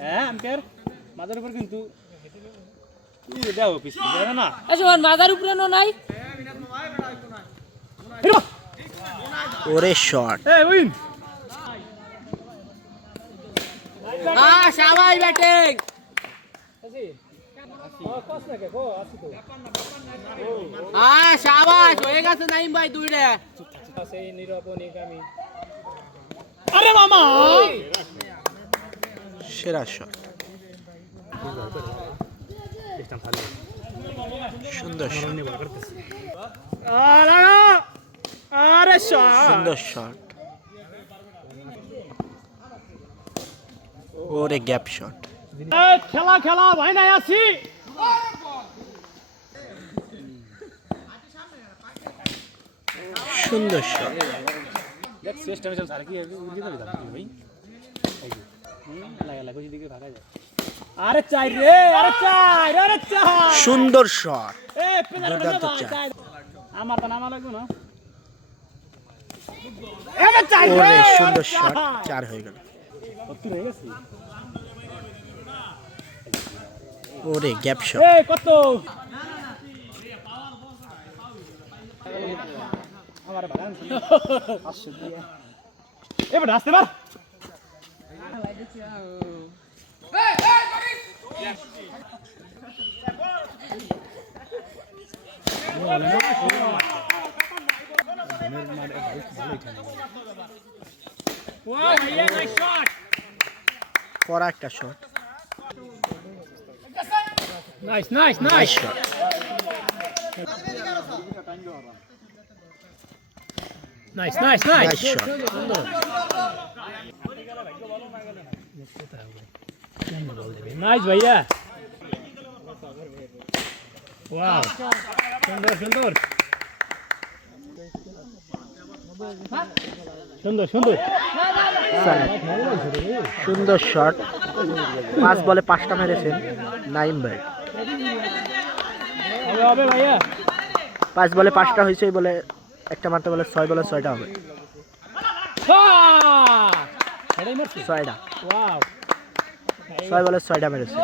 হ্যাঁ আম্পায়ার মাথার উপর কিন্তু ই দাও পিস পিস না? আচ্ছা মাথার উপরে নাই। ওরে শট। এই উইন! হ্যাঁ সবাই ব্যাটিং সাবাস হয়ে গেছে নাইম ভাই দুইটা। আরে মামা! সেরা শট সুন্দর সুন্দর শট ওরে গ্যাপ শট খেলা খেলা ভাই নাই আছি সুন্দর শট দেখ চেষ্টা মিশাল সারা কি ভাই আরে চাই রে আরে চাই আরে চাই। সুন্দর শট। দুর্দান্ত চাই। চাই। আমার তো নামা লাগবে না। রে ওরে সুন্দর শট চার হয়ে গেল। ওরে গ্যাপ শট। কত? আমার এবার আসতে পার। করা একটা shot nice nice nice shot nice nice nice shot nice ভাইয়া ওয়াও সুন্দর সুন্দর সুন্দর সুন্দর সুন্দর শট পাঁচ বলে পাঁচটা মেরেছেন নাইম ভাই। হবে ভাইয়া পাঁচ বলে পাঁচটা হয়েছে বলে একটা মারতে বলে ছয় বলে ছয়টা হবে। ছয়টা। ছয় বলে ছয়টা মেরেছে